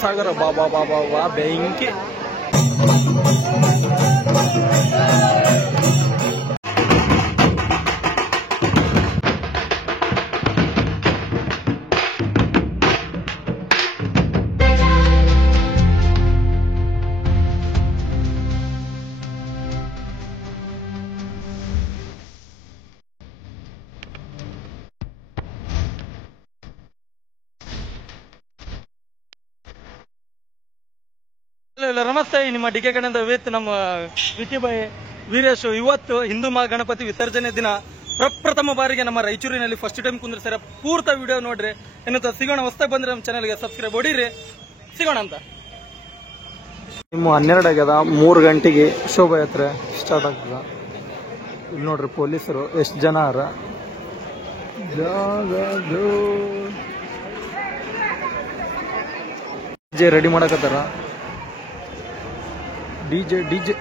ಸಾಗರ ಬಾಬಾ ಬಾಬಾ ಬಾ ಬೆಂಕಿ. ನಮಸ್ತೆ, ನಿಮ್ಮ ಡಿಕೆ ಕಡೆಯಿಂದ ವಿತ್ ನಮ್ಮ ವಿಕಿ ಬಾಯ್ ವೀರೇಶ್. ಇವತ್ತು ಹಿಂದೂ ಮಹಾಗಣಪತಿ ವಿಸರ್ಜನೆ ದಿನ ಪ್ರಪ್ರಥಮ ಬಾರಿಗೆ ನಮ್ಮ ರಾಯಚೂರಿನಲ್ಲಿ ಫಸ್ಟ್ ಟೈಮ್ ಕುಂದ್ರಿಸ್ತಾರೆ. ಪೂರ್ತ ವಿಡಿಯೋ ನೋಡ್ರಿ. ಏನಂತ ಸಿಗೋಣ. ಹೊಸದಾಗಿ ಬಂದ್ರೆ ನಮ್ಮ ಚಾನಲ್ಗೆ ಸಬ್ಸ್ಕ್ರೈಬ್ ಹೊಡೀರಿ. ಸಿಗೋಣ ಅಂತ. ನಿಮ್ಮ 12 ಆಗ್ಯದ. 3 ಗಂಟೆಗೆ ಶೋಭಾಯಾತ್ರೆ ಸ್ಟಾರ್ಟ್ ಆಗ್ತದ. ಇಲ್ಲಿ ನೋಡ್ರಿ ಪೊಲೀಸರು ಎಷ್ಟು ಜನ ಅರ. ರೆಡಿ ಮಾಡಕತ್ತಾರ. ಡಿಜೆ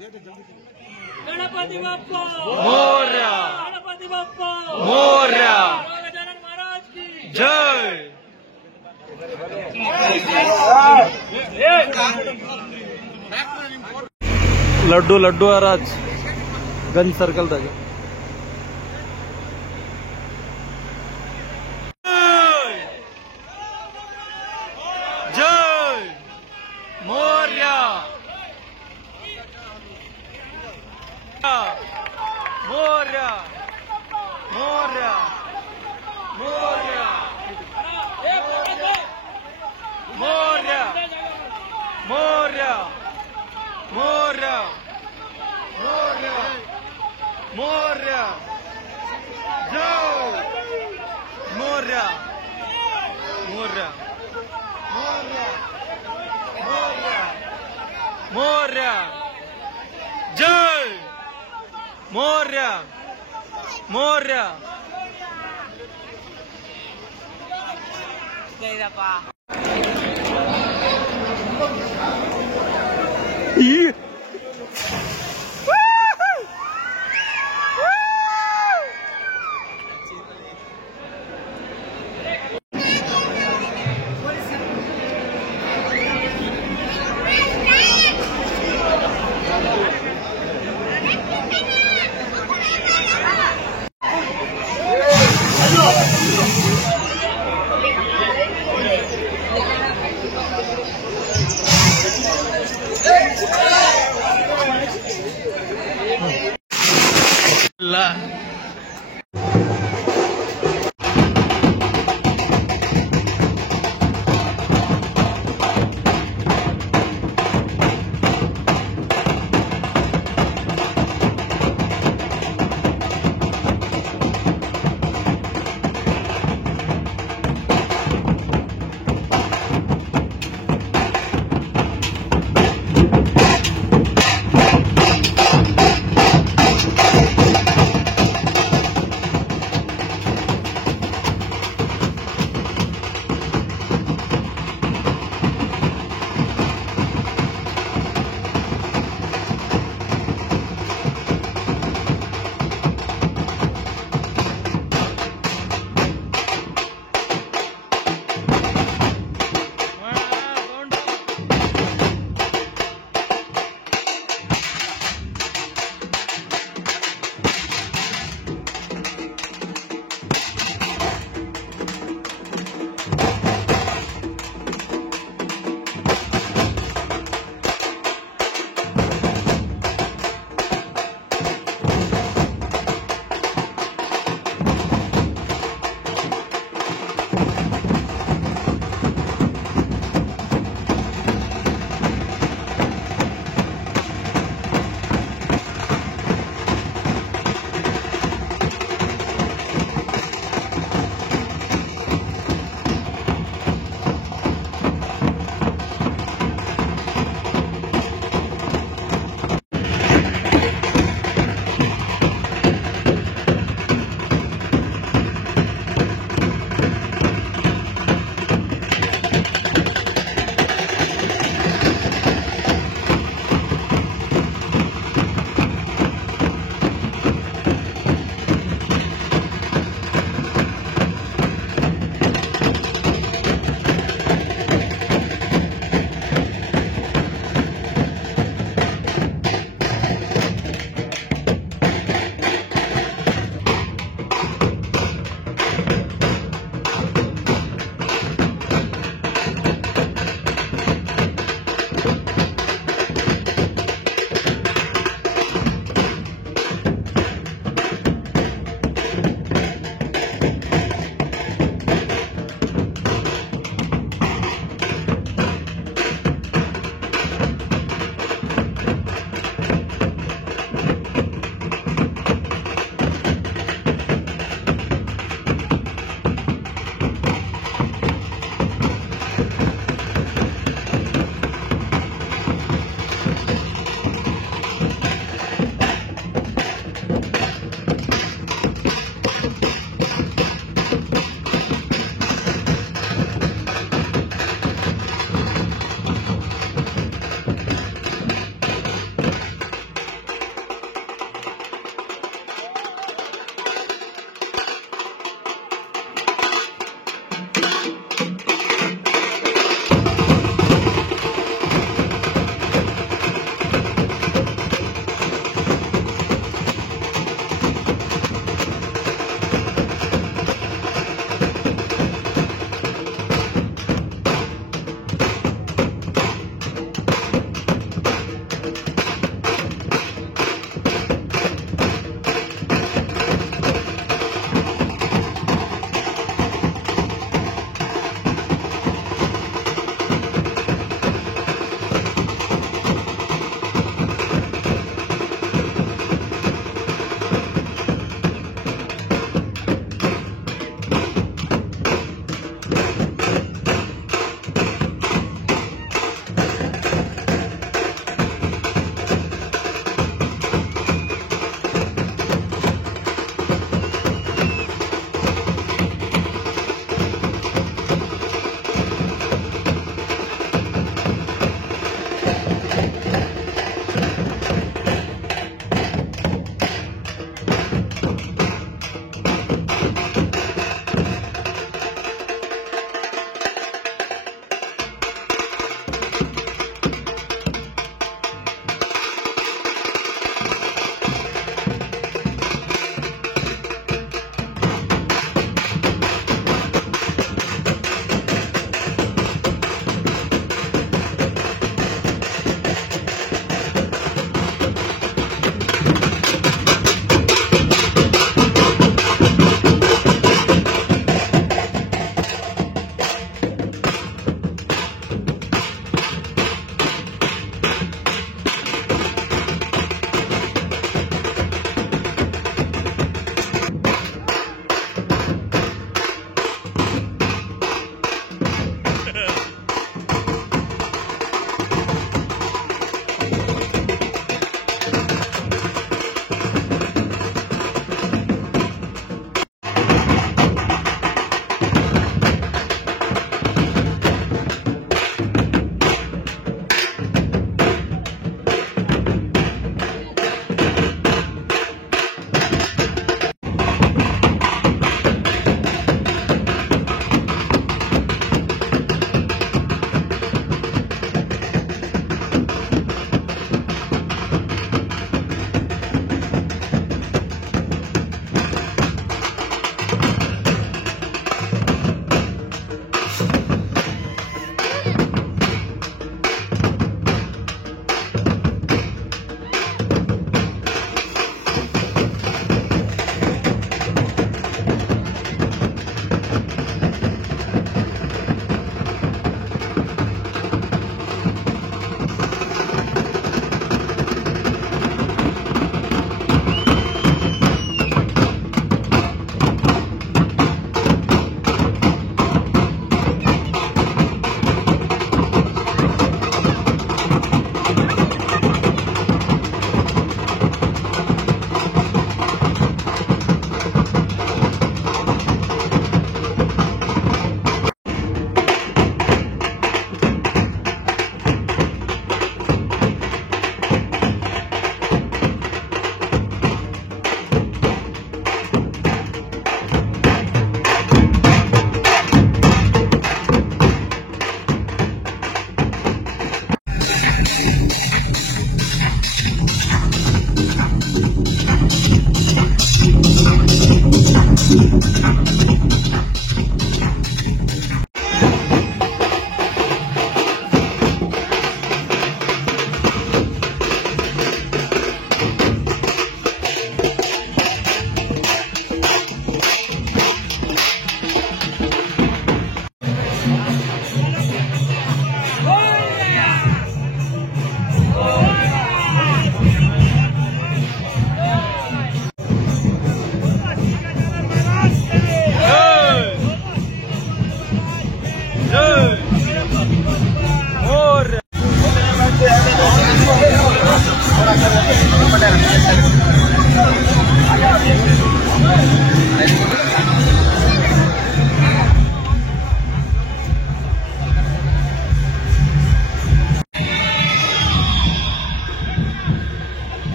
गणपति बाप्पा मोरया, गणपति बाप्पा मोरया, गजानन महाराज की जय। लड्डू लड्डू महाराज गंज सर्कल तक जय मोरया, मोरया, मोरया, मोरया, मोरया, मोरया, मोरया, मोरया, मोरया, जय मोरया, मोरया, मोरया, मोरया, मोरया, जय मोरया, मोरया। Hey!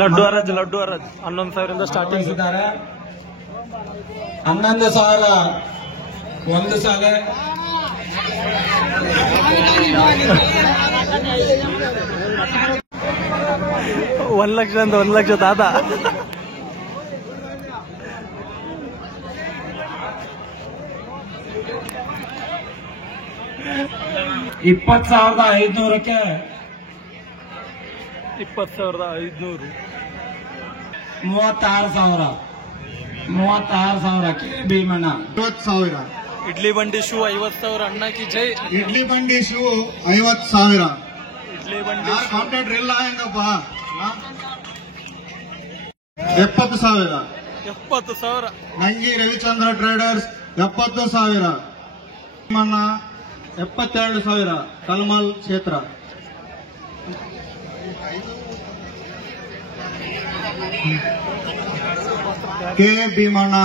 ಲಡ್ಡು ಅರಾಜ್ 11,000 ಸ್ಟಾರ್ಟಿಂಗ್. 11,000 ಒಂದು ಸಾಲ, 1 ಲಕ್ಷ ದಾದ. 20,500ಕ್ಕೆ 20,500. 36,000 ಕೆ ಭೀಮಣ್ಣ. 50,000 ಇಡ್ಲಿ ಬಂಡಿ ಶೂ 50,000 ಅಣ್ಣಕಿ ಜೈ. ಇಡ್ಲಿ ಬಂಡಿ ಶೂ 50,000. ಇಡ್ಲಿ ಬಂಡಿ ಕಾಂಟ್ರಾಕ್ಟರ್ ಇಲ್ಲ ಹೆಂಗಪ್ಪ? 70,000. 70,000. ನಂಗಿ ರವಿಚಂದ್ರ ಟ್ರೇಡರ್ಸ್ 70,000. ಭೀಮಣ್ಣ 72,000 ಕಲ್ಮಲ್ ಕ್ಷೇತ್ರ. ಕೆ ಭೀಮಣ್ಣ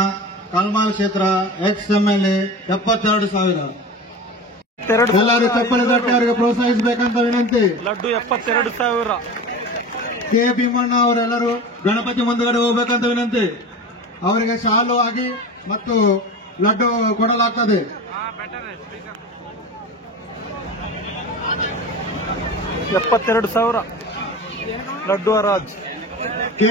ಕಲ್ಮಲ್ ಕ್ಷೇತ್ರ XMLA 72,000. ಎಲ್ಲರೂ ಚಪ್ಪಲಿ ತಟ್ಟಿ ಅವರಿಗೆ ಪ್ರೋತ್ಸಾಹಿಸಬೇಕಂತ ವಿನಂತಿ. ಲಡ್ಡು 72,000. ಕೆ ಭೀಮಣ್ಣ ಅವರೆಲ್ಲರೂ ಗಣಪತಿ ಮುಂದುಗಡೆ ಹೋಗ್ಬೇಕಂತ ವಿನಂತಿ. ಅವರಿಗೆ ಶಾಲು ಆಗಿ ಮತ್ತು ಲಡ್ಡು ಕೊಡಲಾಗ್ತದೆ. 72,000 ಲಡ್ಡು ಅರಾಜ್. ಕೆ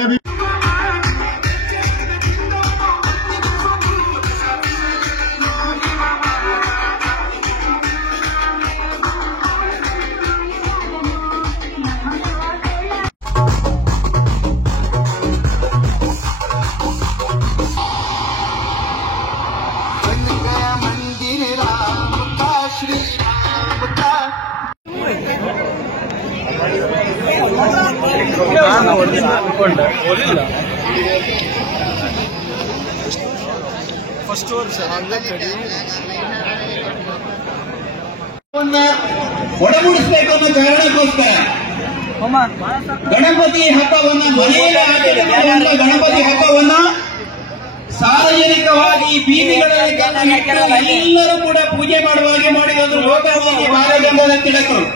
ಫಸ್ಟ್ ವರ್ಷ ಒಡಗೂಡಿಸಬೇಕು ಅನ್ನೋ ಕಾರಣಕ್ಕೋಸ್ಕರ ಗಣಪತಿ ಹಬ್ಬವನ್ನ ಮನೆಯಲ್ಲಿ ಆಚರಿಸುವಂತ ಗಣಪತಿ ಹಬ್ಬವನ್ನ ಸಾರ್ವಜನಿಕವಾಗಿ ಬೀದಿಗಳಲ್ಲಿ ಎಲ್ಲರೂ ಕೂಡ ಪೂಜೆ ಮಾಡುವ ಹಾಗೆ ಮಾಡಿರೋದು ಲೋಕವಾಗಿ ಬಾಲಗಂಧದ ತಿಲಕರು.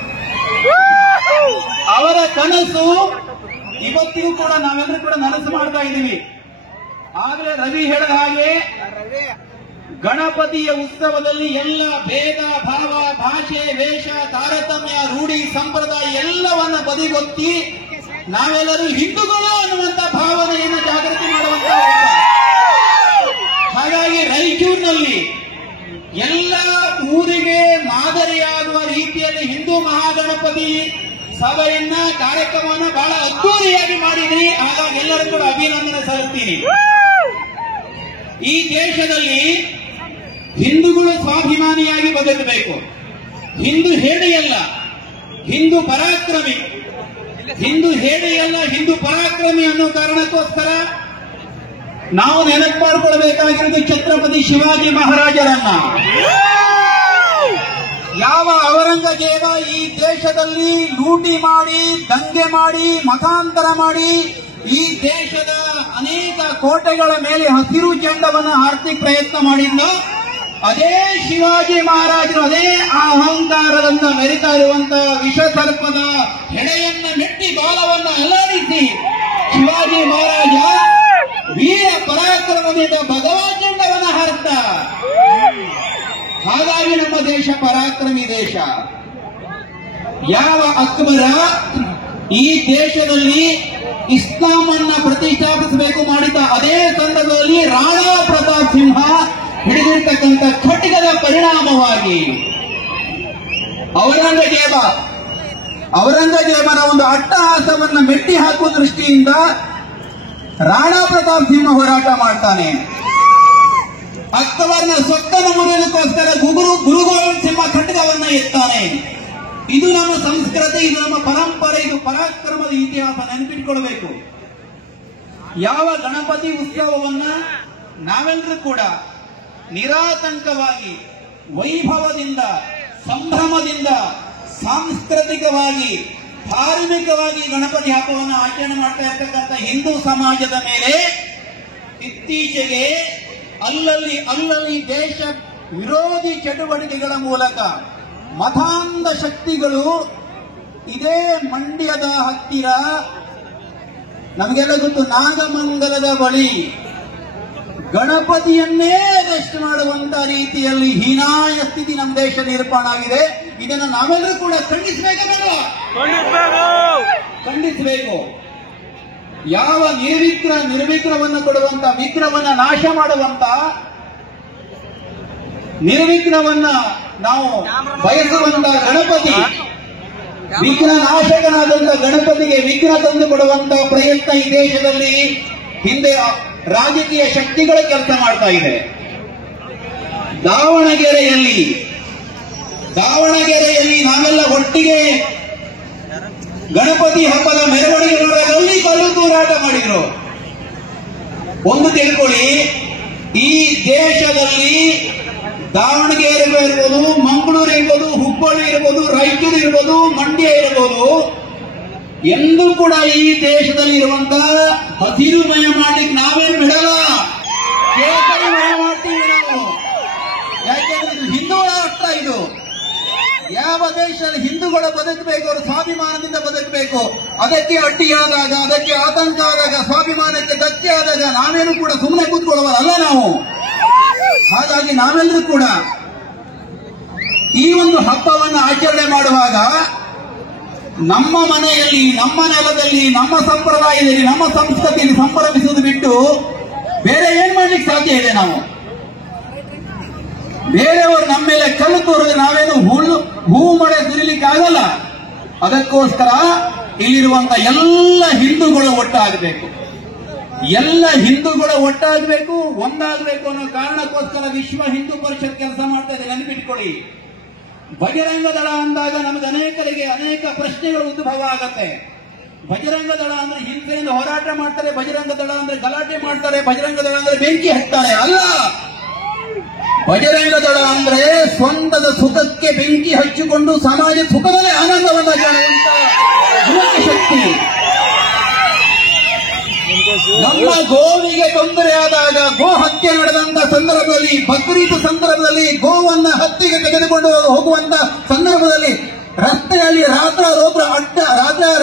ಅವರ ಕನಸು ಇವತ್ತಿಗೂ ಕೂಡ ನಾವೆಲ್ಲರೂ ಕೂಡ ನನಸು ಮಾಡ್ತಾ ಇದ್ದೀವಿ. ಆಗಲೇ ರವಿ ಹೇಳಿದ ಹಾಗೆ ಗಣಪತಿಯ ಉತ್ಸವದಲ್ಲಿ ಎಲ್ಲ ಭೇದ ಭಾವ, ಭಾಷೆ, ವೇಷ, ತಾರತಮ್ಯ, ರೂಢಿ, ಸಂಪ್ರದಾಯ ಎಲ್ಲವನ್ನ ಬದಿಗೊತ್ತಿ ನಾವೆಲ್ಲರೂ ಹಿಂದೂಗಳು ಅನ್ನುವಂತ ಭಾವನೆಯನ್ನು ಜಾಗೃತಿ ಮಾಡುವಂತ. ಹಾಗಾಗಿ ರಾಯಚೂರಿನಲ್ಲಿ ಎಲ್ಲ ಊರಿಗೆ ಮಾದರಿಯಾಗುವ ರೀತಿಯಲ್ಲಿ ಹಿಂದೂ ಮಹಾಗಣಪತಿ ಸಭೆಯನ್ನ ಕಾರ್ಯಕ್ರಮವನ್ನು ಬಹಳ ಅದ್ದೂರಿಯಾಗಿ ಮಾಡಿದ್ರಿ. ಹಾಗಾಗಿ ಎಲ್ಲರೂ ಕೂಡ ಅಭಿನಂದನೆ ಸಲ್ಲಿಸ್ತೀನಿ. ಈ ದೇಶದಲ್ಲಿ ಹಿಂದೂಗಳು ಸ್ವಾಭಿಮಾನಿಯಾಗಿ ಬದುಕಬೇಕು. ಹಿಂದೂ ಹೇಡಿಯಲ್ಲ, ಹಿಂದೂ ಪರಾಕ್ರಮಿ. ಹಿಂದೂ ಹೇಡಿಯಲ್ಲ, ಹಿಂದೂ ಪರಾಕ್ರಮಿ ಅನ್ನೋ ಕಾರಣಕ್ಕೋಸ್ಕರ ನಾವು ನೆನಪು ಮಾಡಿಕೊಳ್ಬೇಕಾಗಿರೋದು ಛತ್ರಪತಿ ಶಿವಾಜಿ ಮಹಾರಾಜರನ್ನ. ಯಾವ ಔರಂಗಜೇಬ ಈ ದೇಶದಲ್ಲಿ ಲೂಟಿ ಮಾಡಿ, ದಂಗೆ ಮಾಡಿ, ಮತಾಂತರ ಮಾಡಿ ಈ ದೇಶದ ಅನೇಕ ಕೋಟೆಗಳ ಮೇಲೆ ಹಸಿರು ಚೆಂಡವನ್ನು ಹಾರಿಸಿ ಪ್ರಯತ್ನ ಮಾಡಿದ್ದ, ಅದೇ ಶಿವಾಜಿ ಮಹಾರಾಜರು ಅದೇ ಅಹಂಕಾರದಿಂದ ಮೆರಿತಾ ಇರುವಂತಹ ವಿಷಸರ್ಪದ ಹೆಡೆಯನ್ನ ಮೆಟ್ಟಿ ಬಾಲವನ್ನು ಅಲ್ಲಾಡಿಸಿ ಶಿವಾಜಿ ಮಹಾರಾಜ ವೀರ ಪರಾಕ್ರಮದಿಂದ ಭಗವಾನ್ ಚೆಂಡವನ್ನು ಹಾರಿಸ್ತ. ಹಾಗಾಗಿ ನಮ್ಮ ದೇಶ ಪರಾಕ್ರಮಿ ದೇಶ. ಯಾವ ಅಕ್ಬರ ಈ ದೇಶದಲ್ಲಿ ಇಸ್ಲಾಮನ್ನ ಪ್ರತಿಷ್ಠಾಪಿಸಬೇಕು ಮಾಡಿದ ಅದೇ ಸಂದರ್ಭದಲ್ಲಿ ರಾಣಾ ಪ್ರತಾಪ್ ಸಿಂಹ ಹಿಡಿದಿರ್ತಕ್ಕಂಥ ಖಡ್ಗದ ಪರಿಣಾಮವಾಗಿ ಔರಂಗಜೇಬನ ಒಂದು ಅಟ್ಟಹಾಸವನ್ನ ಮೆಟ್ಟಿ ಹಾಕುವ ದೃಷ್ಟಿಯಿಂದ ರಾಣಾ ಪ್ರತಾಪ್ ಸಿಂಹ ಹೋರಾಟ ಮಾಡ್ತಾನೆ. ಅಕ್ಬರ್ನ ಸೊಕ್ಕನ್ನು ಮುರಿಯೋದಕ್ಕೋಸ್ಕರ ಗುರು ಗೋವಿಂದ ಸಿಂಹ ಖಡ್ಗವನ್ನ ಎತ್ತಾನೆ. ಇದು ನಮ್ಮ ಸಂಸ್ಕೃತಿ, ಇದು ನಮ್ಮ ಪರಂಪರೆ, ಇದು ಪರಾಕ್ರಮದ ಇತಿಹಾಸ. ನೆನಪಿಟ್ಕೊಳ್ಬೇಕು. ಯಾವ ಗಣಪತಿ ಉತ್ಸವವನ್ನ ನಾವೆಲ್ಲರೂ ಕೂಡ ನಿರಾತಂಕವಾಗಿ, ವೈಭವದಿಂದ, ಸಂಭ್ರಮದಿಂದ, ಸಾಂಸ್ಕೃತಿಕವಾಗಿ, ಧಾರ್ಮಿಕವಾಗಿ ಗಣಪತಿ ಹಬ್ಬವನ್ನು ಆಚರಣೆ ಮಾಡ್ತಾ ಇರ್ತಕ್ಕಂಥ ಹಿಂದೂ ಸಮಾಜದ ಮೇಲೆ ಇತ್ತೀಚೆಗೆ ಅಲ್ಲಲ್ಲಿ ದೇಶ ವಿರೋಧಿ ಚಟುವಟಿಕೆಗಳ ಮೂಲಕ ಮತಾಂಧ ಶಕ್ತಿಗಳು ಇದೇ ಮಂಡ್ಯದ ಹತ್ತಿರ ನಮಗೆಲ್ಲ ಗೊತ್ತು, ನಾಗಮಂಗಲದ ಬಳಿ ಗಣಪತಿಯನ್ನೇ ಅರೆಸ್ಟ್ ಮಾಡುವಂತ ರೀತಿಯಲ್ಲಿ ಹೀನಾಯ ಸ್ಥಿತಿ ನಮ್ಮ ದೇಶ ನಿರ್ಮಾಣ ಆಗಿದೆ. ಇದನ್ನು ನಾವೆಲ್ಲರೂ ಕೂಡ ಖಂಡಿಸಬೇಕು. ಯಾವ ನಿರ್ವಿಘ್ನವನ್ನು ಕೊಡುವಂತ, ವಿಘ್ನವನ್ನ ನಾಶ ಮಾಡುವಂತ, ನಿರ್ವಿಘ್ನವನ್ನ ನಾವು ಬಯಸುವಂತ ಗಣಪತಿ, ವಿಘ್ನ ನಾಶಕನಾದಂತ ಗಣಪತಿಗೆ ವಿಘ್ನ ತಂದು ಕೊಡುವಂತ ಪ್ರಯತ್ನ ಈ ದೇಶದಲ್ಲಿ ಹಿಂದೆ ರಾಜಕೀಯ ಶಕ್ತಿಗಳು ಕೆಲಸ ಮಾಡ್ತಾ ಇದೆ. ದಾವಣಗೆರೆಯಲ್ಲಿ ನಾವೆಲ್ಲ ಒಟ್ಟಿಗೆ ಗಣಪತಿ ಹಬ್ಬದ ಮೆರವಣಿಗೆಗಳಲ್ಲಿ ಕಲ್ಲು ತೂರಾಟ ಮಾಡಿದ್ರು. ಒಂದು ತಿಳ್ಕೊಳ್ಳಿ, ಈ ದೇಶದಲ್ಲಿ ದಾವಣಗೆರೆ ಇರ್ಬೋದು, ಮಂಗಳೂರು ಇರ್ಬೋದು, ಹುಬ್ಬಳ್ಳಿ ಇರ್ಬೋದು, ರಾಯಚೂರು ಇರ್ಬೋದು, ಮಂಡ್ಯ ಇರ್ಬೋದು, ಎಂದೂ ಕೂಡ ಈ ದೇಶದಲ್ಲಿ ಇರುವಂತಹ ಹಸಿರುಮಯ ಮಾಡ್ಲಿಕ್ಕೆ ನಾವೇನು ಬಿಡಲ್ಲ, ಕೇಸರಿಮಯ ಮಾಡ್ತೀವಿ ನಾವು. ಯಾಕೆಂದ್ರೆ ಇದು ಹಿಂದೂಗಳ ಅರ್ಥ. ಇದು ಯಾವ ದೇಶದಲ್ಲಿ ಹಿಂದೂಗಳು ಬದುಕಬೇಕು, ಅವರು ಸ್ವಾಭಿಮಾನದಿಂದ ಬದುಕಬೇಕು. ಅದಕ್ಕೆ ಅಡ್ಡಿಯಾದಾಗ, ಅದಕ್ಕೆ ಆತಂಕ ಆದಾಗ, ಸ್ವಾಭಿಮಾನಕ್ಕೆ ಧಕ್ಕೆ ಆದಾಗ ನಾವೇನು ಕೂಡ ಸುಮ್ಮನೆ ಕೂತ್ಕೊಳ್ಳುವಲ್ಲ ನಾವು. ಹಾಗಾಗಿ ನಾವೆಲ್ಲರೂ ಕೂಡ ಈ ಒಂದು ಹಬ್ಬವನ್ನು ಆಚರಣೆ ಮಾಡುವಾಗ ನಮ್ಮ ಮನೆಯಲ್ಲಿ, ನಮ್ಮ ನೆಲದಲ್ಲಿ, ನಮ್ಮ ಸಂಪ್ರದಾಯದಲ್ಲಿ, ನಮ್ಮ ಸಂಸ್ಕೃತಿಯಲ್ಲಿ ಸಂಭ್ರಮಿಸುವುದು ಬಿಟ್ಟು ಬೇರೆ ಏನ್ ಮಾಡ್ಲಿಕ್ಕೆ ಸಾಧ್ಯ ಇದೆ? ನಾವು ಬೇರೆಯವರು ನಮ್ಮ ಮೇಲೆ ಕಲ್ಲು ತೋರಿದ್ರೆ ನಾವೇನು ಹೂ ಮಳೆ ಸುರಿಲಿಕ್ಕೆ ಆಗಲ್ಲ. ಅದಕ್ಕೋಸ್ಕರ ಇಲ್ಲಿರುವಂತ ಎಲ್ಲ ಹಿಂದೂಗಳು ಒಟ್ಟಾಗಬೇಕು, ಒಂದಾಗಬೇಕು ಅನ್ನೋ ಕಾರಣಕ್ಕೋಸ್ಕರ ವಿಶ್ವ ಹಿಂದೂ ಪರಿಷತ್ ಕೆಲಸ ಮಾಡ್ತಾ ಇದೆ. ನೆನಪಿಟ್ಕೊಳ್ಳಿ, ಬಜರಂಗ ದಳ ಅಂದಾಗ ನಮಗೆ ಅನೇಕರಿಗೆ ಅನೇಕ ಪ್ರಶ್ನೆಗಳು ಉದ್ಭವ ಆಗತ್ತೆ. ಬಜರಂಗ ದಳ ಅಂದ್ರೆ ಹಿಂಸೆಯಿಂದ ಹೋರಾಟ ಮಾಡ್ತಾರೆ, ಬಜರಂಗ ದಳ ಅಂದ್ರೆ ಗಲಾಟೆ ಮಾಡ್ತಾರೆ, ಬಜರಂಗ ದಳ ಅಂದ್ರೆ ಬೆಂಕಿ ಹಚ್ತಾರೆ. ಅಲ್ಲ, ಬಜರಂಗ ದಳ ಅಂದ್ರೆ ಸ್ವಂತದ ಸುಖಕ್ಕೆ ಬೆಂಕಿ ಹಚ್ಚಿಕೊಂಡು ಸಮಾಜ ಸುಖದಲ್ಲೇ ಆನಂದವನ್ನ ಕಾಣುವಂತ ಶಕ್ತಿ. ನಮ್ಮ ಗೋವಿಗೆ ತೊಂದರೆ ಆದಾಗ, ಗೋ ಹತ್ಯೆ ನಡೆದಂತ ಸಂದರ್ಭದಲ್ಲಿ, ಬಕ್ರೀದ್ ಸಂದರ್ಭದಲ್ಲಿ ಗೋವನ್ನ ಹತ್ತಿಗೆ ತೆಗೆದುಕೊಂಡು ಹೋಗುವಂತ ಸಂದರ್ಭದಲ್ಲಿ ರಸ್ತೆಯಲ್ಲಿ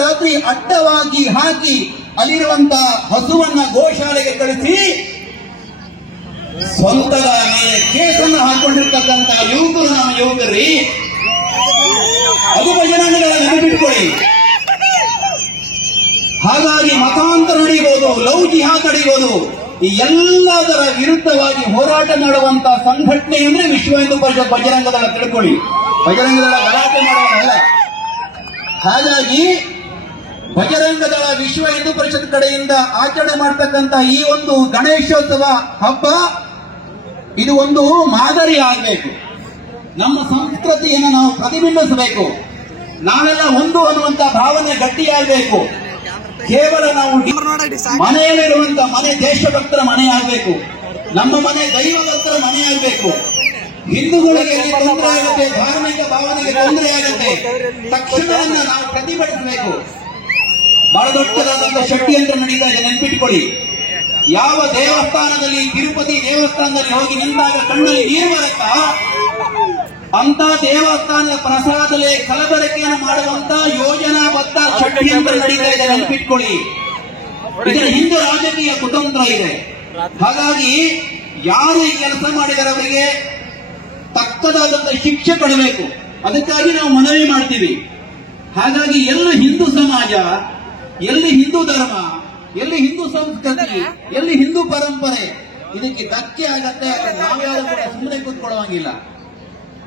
ರಾತ್ರಿ ಅಡ್ಡವಾಗಿ ಹಾಕಿ ಅಲ್ಲಿರುವಂತ ಹಸುವನ್ನ ಗೋಶಾಲೆಗೆ ಕಳಿಸಿ ಸ್ವಂತದ ಮೇಲೆ ಕೇಸನ್ನು ಹಾಕೊಂಡಿರ್ತಕ್ಕಂಥ ಯುವಕರು ನಮ್ಮ ಯುವಕರಿ, ಅದು ಬಜರಂಗದಳ. ನೆನಪಿಟ್ಕೊಳ್ಳಿ. ಹಾಗಾಗಿ ಮತಾಂತರ ನಡೀಬಹುದು, ಲವ್ ಜಿಹಾದ್ ನಡೀಬಹುದು, ಈ ಎಲ್ಲದರ ವಿರುದ್ಧವಾಗಿ ಹೋರಾಟ ಮಾಡುವಂತ ಸಂಘಟನೆ ಅಂದ್ರೆ ವಿಶ್ವ ಹಿಂದೂ ಪರಿಷತ್, ಬಜರಂಗ ದಳ. ತಿಳ್ಕೊಳ್ಳಿ, ಬಜರಂಗ ದಳ ಗಲಾಟೆ ಮಾಡೋಲ್ಲ. ಹಾಗಾಗಿ ಬಜರಂಗ ದಳ ವಿಶ್ವ ಹಿಂದೂ ಪರಿಷತ್ ಕಡೆಯಿಂದ ಆಚರಣೆ ಮಾಡತಕ್ಕಂತ ಈ ಒಂದು ಗಣೇಶೋತ್ಸವ ಹಬ್ಬ ಇದು ಒಂದು ಮಾದರಿ ಆಗಬೇಕು. ನಮ್ಮ ಸಂಸ್ಕೃತಿಯನ್ನು ನಾವು ಪ್ರತಿಬಿಂಬಿಸಬೇಕು. ನಾವೆಲ್ಲ ಒಂದು ಅನ್ನುವಂತ ಭಾವನೆ ಗಟ್ಟಿಯಾಗಬೇಕು. ಕೇವಲ ನಾವು ಮನೆಯಲ್ಲಿರುವಂತ ಮನೆ ದೇಶಭಕ್ತರ ಮನೆ ಆಗಬೇಕು. ನಮ್ಮ ಮನೆ ದೈವಭಕ್ತರ ಮನೆ ಆಗಬೇಕು. ಹಿಂದೂಗಳಿಗೆ ತೊಂದರೆ ಆಗುತ್ತೆ, ಧಾರ್ಮಿಕ ಭಾವನೆಗೆ ತೊಂದರೆ ಆಗುತ್ತೆ, ತಕ್ಷಣವನ್ನ ನಾವು ಪ್ರತಿಭಟಿಸಬೇಕು. ಬಹಳ ದೊಡ್ಡದಾದಂತಹ ಷಡ್ಯಂತ್ರ ನಡೀತಾ ಇದೆ, ನೆನ್ಪಿಟ್ಕೊಳ್ಳಿ. ಯಾವ ದೇವಸ್ಥಾನದಲ್ಲಿ, ತಿರುಪತಿ ದೇವಸ್ಥಾನದಲ್ಲಿ ಹೋಗಿ ನಿಂತಾಗ ಕಣ್ಣಲ್ಲಿ ನೀರು ಬರುತ್ತಾ, ಅಂತ ದೇವಸ್ಥಾನದ ಪ್ರಸಾದದಲ್ಲಿ ಕಲಬೆರಕೆಯನ್ನು ಮಾಡುವಂತ ಯೋಜನಾಬದ್ಧ ಷಡ್ಯಂತ್ರ ನಡೀತಾ ಇದೆ, ನೆನಪಿಟ್ಕೊಳ್ಳಿ. ಇದರ ಹಿಂದೆ ರಾಜಕೀಯ ಕುತಂತ್ರ ಇದೆ. ಹಾಗಾಗಿ ಯಾರು ಈ ಕೆಲಸ ಮಾಡಿದರೆ ಅವರಿಗೆ ತಕ್ಕದಾದಂತಹ ಶಿಕ್ಷೆ ಕೊಡಬೇಕು. ಅದಕ್ಕಾಗಿ ನಾವು ಮನವಿ ಮಾಡ್ತೀವಿ. ಹಾಗಾಗಿ ಎಲ್ಲಿ ಹಿಂದೂ ಸಮಾಜ, ಎಲ್ಲಿ ಹಿಂದೂ ಧರ್ಮ, ಎಲ್ಲಿ ಹಿಂದೂ ಸಂಸ್ಕೃತಿ, ಎಲ್ಲಿ ಹಿಂದೂ ಪರಂಪರೆ, ಇದಕ್ಕೆ ಧಕ್ಕೆ ಆಗತ್ತೆ. ನಾವ್ಯಾರು ಕೂಡ ಸುಮ್ಮನೆ ಕೂತ್ಕೊಳ್ಳುವಂಗಿಲ್ಲ.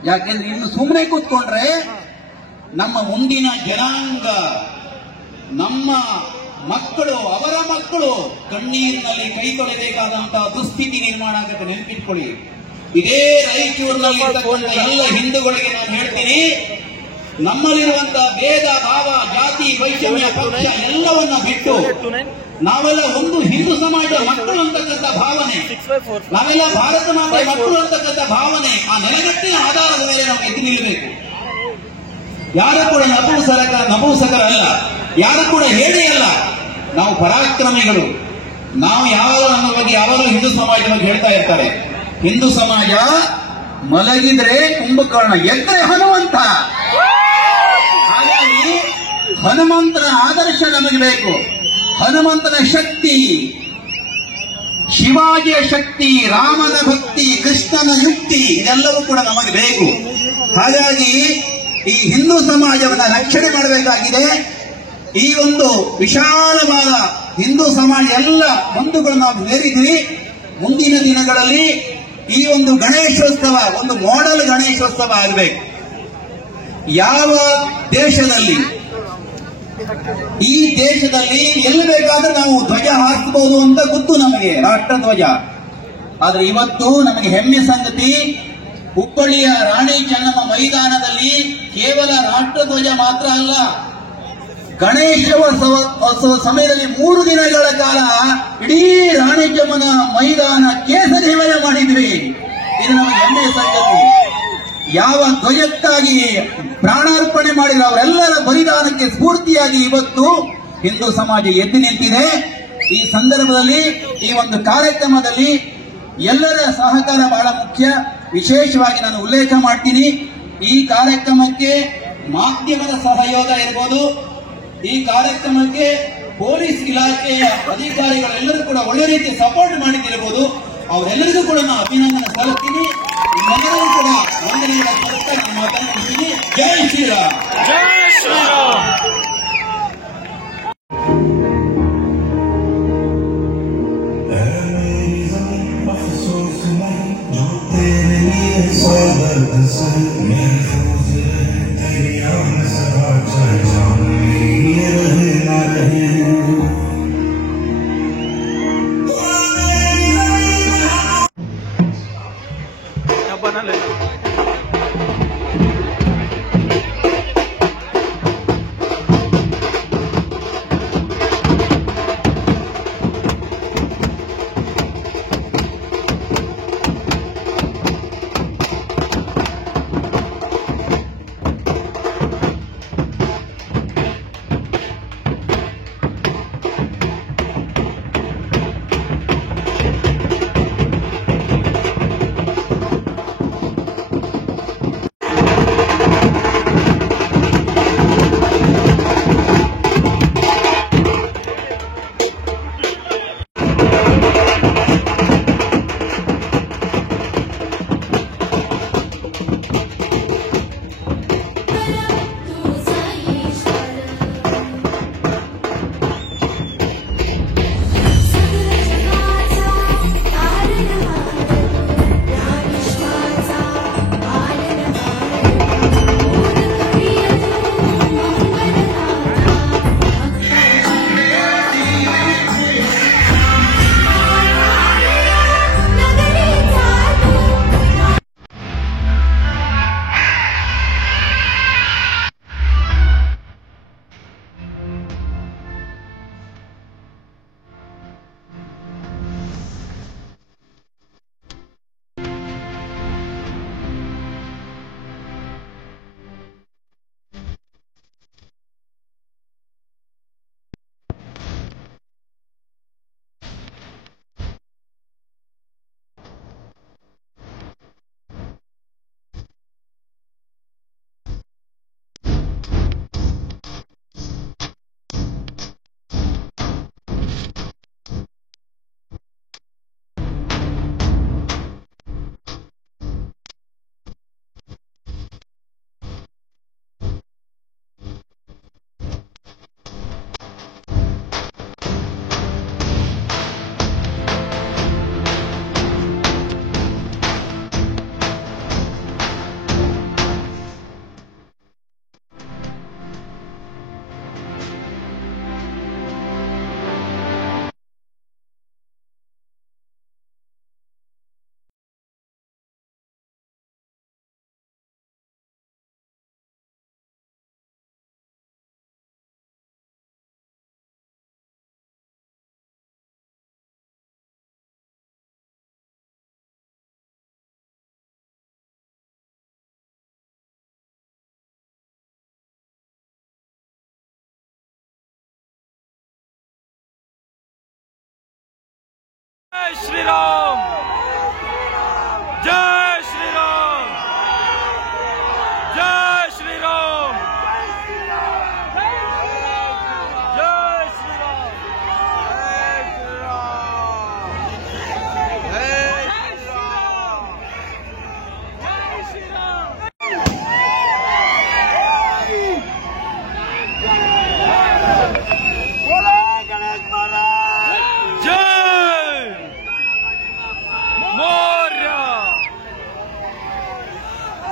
ಯಾಕೆಂದ್ರೆ ಇನ್ನು ಸುಮ್ಮನೆ ಕೂತ್ಕೊಂಡ್ರೆ ನಮ್ಮ ಮುಂದಿನ ಜನಾಂಗ, ನಮ್ಮ ಮಕ್ಕಳು, ಅವರ ಮಕ್ಕಳು ಕಣ್ಣೀರಿನಲ್ಲಿ ಕೈ ತೊಳೆಯಬೇಕಾದಂತಹ ದುಸ್ಥಿತಿ ನಿರ್ಮಾಣ ಆಗುತ್ತೆ, ನೆನಪಿಟ್ಕೊಳ್ಳಿ. ಇದೇ ರಾಯಚೂರಿನಲ್ಲಿ ಎಲ್ಲ ಹಿಂದೂಗಳಿಗೆ ನಾನು ಹೇಳ್ತೀನಿ, ನಮ್ಮಲ್ಲಿರುವಂತಹ ಭೇದ ಭಾವ, ಜಾತಿ, ವೈಷಮ್ಯ, ಪಕ್ಷ ಎಲ್ಲವನ್ನ ಬಿಟ್ಟು ನಾವೆಲ್ಲ ಒಂದು ಹಿಂದೂ ಸಮಾಜ ಮಕ್ಕಳು ಅಂತಕ್ಕಂಥ ಭಾವನೆ, ನಾವೆಲ್ಲ ಭಾರತ ಮಾತೆ ಮಕ್ಕಳು ಅಂತಕ್ಕಂಥ ಭಾವನೆ, ಆ ನೆಲಗಟ್ಟಿನ ಆಧಾರದ ಮೇಲೆ ನಾವು ಎದ್ದು ನಿಲ್ಲಬೇಕು. ಯಾರು ಕೂಡ ನಪುಂಸಕರಲ್ಲ, ಯಾರು ಕೂಡ ಹೇಳಿ ಅಲ್ಲ. ನಾವು ಪರಾಕ್ರಮಿಗಳು. ನಾವು ಯಾವ ಅನ್ನೋ ಬಗ್ಗೆ ಯಾವಾಗಲೂ ಹಿಂದೂ ಸಮಾಜ ಬಗ್ಗೆ ಹೇಳ್ತಾ ಇರ್ತಾರೆ. ಹಿಂದೂ ಸಮಾಜ ಮಲಗಿದ್ರೆ ಕುಂಭಕರ್ಣ, ಎದ್ರೆ ಹನುಮಂತ. ಹಾಗಾಗಿ ಹನುಮಂತನ ಆದರ್ಶ ನಮಗೆ ಬೇಕು. ಹನುಮಂತನ ಶಕ್ತಿ, ಶಿವಾಜಿಯ ಶಕ್ತಿ, ರಾಮನ ಭಕ್ತಿ, ಕೃಷ್ಣನ ಯುಕ್ತಿ, ಇದೆಲ್ಲವೂ ಕೂಡ ನಮಗೆ ಬೇಕು. ಹಾಗಾಗಿ ಈ ಹಿಂದೂ ಸಮಾಜವನ್ನು ರಕ್ಷಣೆ ಮಾಡಬೇಕಾಗಿದೆ. ಈ ಒಂದು ವಿಶಾಲವಾದ ಹಿಂದೂ ಸಮಾಜ ಎಲ್ಲ ಬಂಧುಗಳನ್ನು ನಾವು ಸೇರಿದ್ವಿ. ಮುಂದಿನ ದಿನಗಳಲ್ಲಿ ಈ ಒಂದು ಗಣೇಶೋತ್ಸವ ಒಂದು ಮಾಡೆಲ್ ಗಣೇಶೋತ್ಸವ ಆಗಬೇಕು. ಯಾವ ದೇಶದಲ್ಲಿ, ಈ ದೇಶದಲ್ಲಿ ಎಲ್ಲಿ ಬೇಕಾದ್ರೆ ನಾವು ಧ್ವಜ ಹಾರಿಸಬಹುದು ಅಂತ ಗೊತ್ತು ನಮಗೆ, ರಾಷ್ಟ್ರ ಧ್ವಜ. ಆದ್ರೆ ಇವತ್ತು ನಮಗೆ ಹೆಮ್ಮೆ ಸಂಗತಿ, ಹುಬ್ಬಳ್ಳಿಯ ರಾಣಿ ಚೆನ್ನಮ್ಮ ಮೈದಾನದಲ್ಲಿ ಕೇವಲ ರಾಷ್ಟ್ರ ಧ್ವಜ ಮಾತ್ರ ಅಲ್ಲ, ಗಣೇಶೋತ್ಸವ ಸಮಯದಲ್ಲಿ 3 ದಿನಗಳ ಕಾಲ ಇಡೀ ರಾಣಿ ಚೆನ್ನಮ್ಮನ ಮೈದಾನ ಕೇಸರಿಮಯ ಮಾಡಿದ್ವಿ. ಇದು ನಮಗೆ ಹೆಮ್ಮೆಯ ಸಂಗತಿ. ಯಾವ ಧ್ವಜಕ್ಕಾಗಿ ಪ್ರಾಣಾರ್ಪಣೆ ಮಾಡಿದ ಅವರೆಲ್ಲರ ಬಲಿದಾನಕ್ಕೆ ಸ್ಫೂರ್ತಿಯಾಗಿ ಇವತ್ತು ಹಿಂದೂ ಸಮಾಜ ಎದ್ದು ನಿಂತಿದೆ. ಈ ಸಂದರ್ಭದಲ್ಲಿ, ಈ ಒಂದು ಕಾರ್ಯಕ್ರಮದಲ್ಲಿ ಎಲ್ಲರ ಸಹಕಾರ ಬಹಳ ಮುಖ್ಯ. ವಿಶೇಷವಾಗಿ ನಾನು ಉಲ್ಲೇಖ ಮಾಡ್ತೀನಿ, ಈ ಕಾರ್ಯಕ್ರಮಕ್ಕೆ ಮಾಧ್ಯಮದ ಸಹಯೋಗ ಇರಬಹುದು, ಈ ಕಾರ್ಯಕ್ರಮಕ್ಕೆ ಪೊಲೀಸ್ ಇಲಾಖೆಯ ಅಧಿಕಾರಿಗಳೆಲ್ಲರೂ ಕೂಡ ಒಳ್ಳೆ ರೀತಿ ಸಪೋರ್ಟ್ ಮಾಡಿದ್ದಿರಬಹುದು. ಅವರೆಲ್ಲರಿಗೂ ಕೂಡ ನಾನು ಅಭಿನಂದನೆ ಸಲ್ಲಿಸ್ತೀನಿ. ನಿಮ್ಮೆಲ್ಲರೂ ಕೂಡ ವಂದನೆಗಳ ಮೂಲಕ ನಾನು ಮಾತನಾಡ್ತೀನಿ. ಜೈ ಶ್ರೀರಾಮ್. ಜೈ ಶ್ರೀರಾಮ್. बना लेना। जय श्री राम, जय श्री राम, जय श्री राम, जय श्री राम,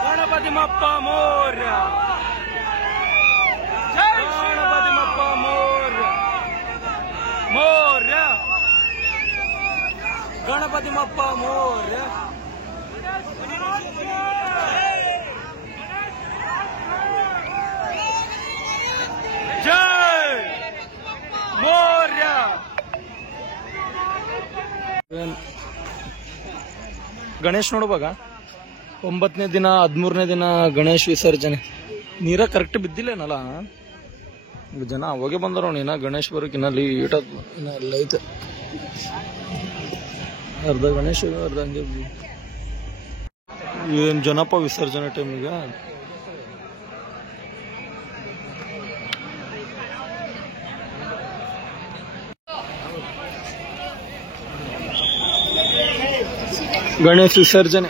गणपति बप्पा मोरया, गणपति बप्पा मोरया, मोरया, गणपति बप्पा मोरया, जय मोरया। ಗಣೇಶ್ ನೋಡುವಾಗ 9ನೇ ದಿನ 13ನೇ ದಿನ ಗಣೇಶ್ ವಿಸರ್ಜನೆ ನೀರ ಕರೆಕ್ಟ್ ಬಿದ್ದಿಲ್ಲೇನಲ್ಲ, ಜನ ಅವಾಗೆ ಬಂದರು. ಇನ್ನ ಗಣೇಶ್ ಬರೋಕಿನ್ನ ಲೇಟ್ ಇನ್ನ ಎಲ್ಲ ಐತೆ, ಅರ್ಧ ಗಣೇಶ್ ಅರ್ಧ ಹಂಗೆ ಏನ್ ಜನಪ್ಪ ವಿಸರ್ಜನೆ ಟೈಮಿಗೆ. ಗಣೇಶ್ ವಿಸರ್ಜನೆ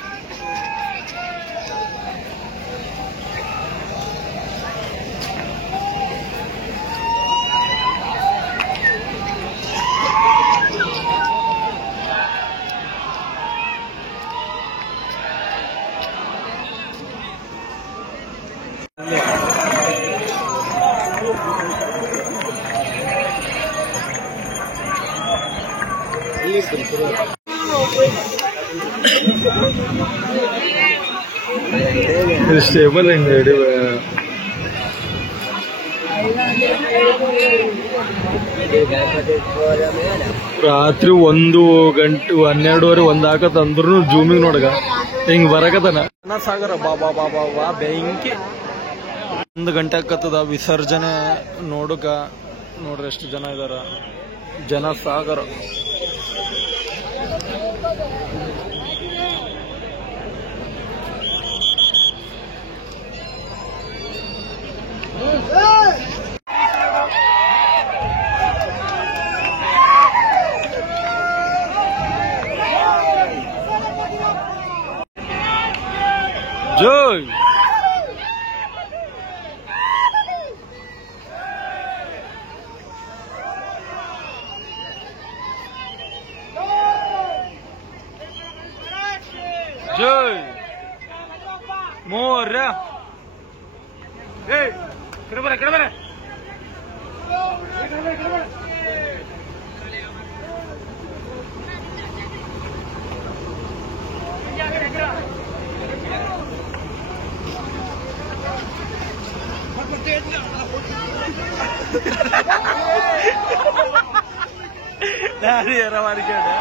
ಸ್ಟೇಬಲ್ ಹೆಂಗ ರಾತ್ರಿ 1 ಗಂಟೆ 12:30 1 ಆಕತ್ ಅಂದ್ರೂ ಜೂಮಿಂಗ್ ನೋಡಗ ಹಿಂಗ್ ಬರಕತನ ಸಾಗರ ಬಾಬಾ ಬಾಬಾ ಬಾ ಬೆಂಕಿ. 1 ಗಂಟೆ ಆಕತ್ತದ ವಿಸರ್ಜನೆ ನೋಡಕ. ನೋಡ್ರಿ ಎಷ್ಟು ಜನ ಇದಾರ, ಜನ ಸಾಗರ. ಜೈ ಜೈ ಮೋರ್ಯ. ಕಡೆ ಯಾರ ಮಾಡಿಕೊಂಡೆ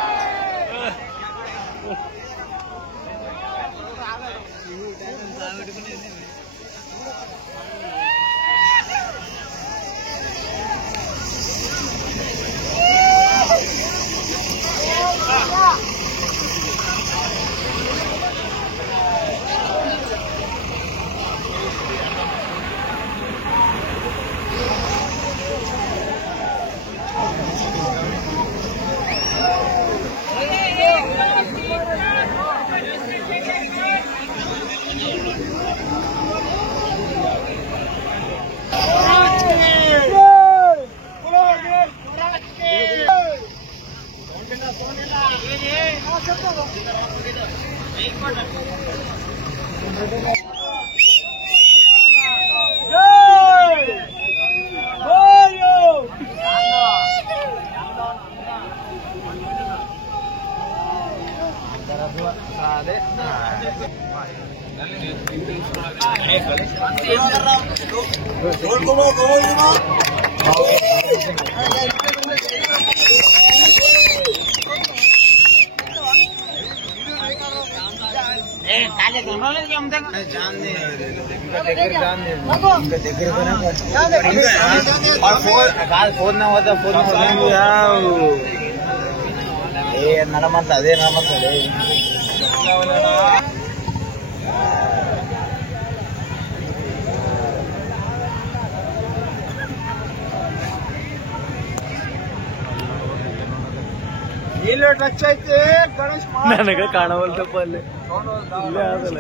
ನಡಮಂತ ಅದೇ ನಡಮಂತ ಇಲ್ಲಿ ಟಚ್ ಐತಿ ಗಣೇಶ್ ನನಗೆ ಕಾಣವಲ್ತಪ್ಪ ಅಲ್ಲಿ ಇಲ್ಲೇ ಆದಲ್ಲ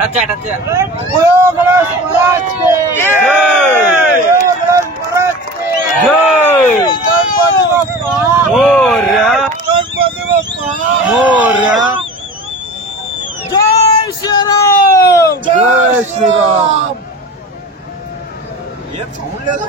ಟಚ್ ಟಚ್ ಗಣೇಶ್ ಮಹಾರಾಜ್ ಗೆ ಗಣಪತಿ ಬಪ್ಪ ಮೋರ್ಯ ಮೋರ್ಯ ಜೈ ಶ್ರೀರಾಮ್ ಜೈ ಶ್ರೀರಾಮ್ ಏನ್ ಸೌಂಡ್ ಅದ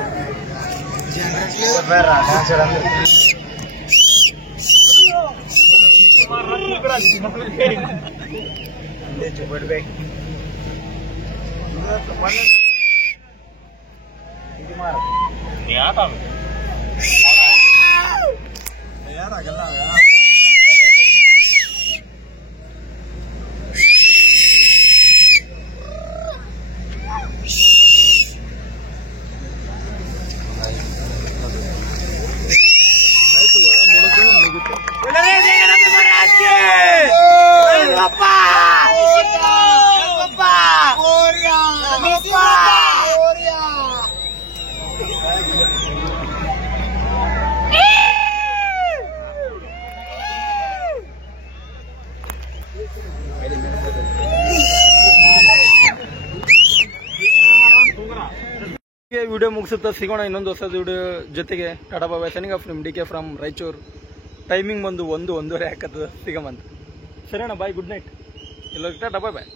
ವಿಡಿಯೋ ಮುಗಿಸುತ್ತಾ ಸಿಗೋಣ ಇನ್ನೊಂದು ಹೊಸ ವಿಡಿಯೋ ಜೊತೆಗೆ. Tata bye, signing off D K from Raichur. Timing ಬಂದು 1-1:30 ಹಾಕತ್ತದ ಸಿಗಮಂತ. ಸರಿ ಅಣ್ಣ, ಬಾಯ್, ಗುಡ್ ನೈಟ್. ಎಲ್ಲರಿಗೂ ಟಾಟಾ ಬಾಯ್.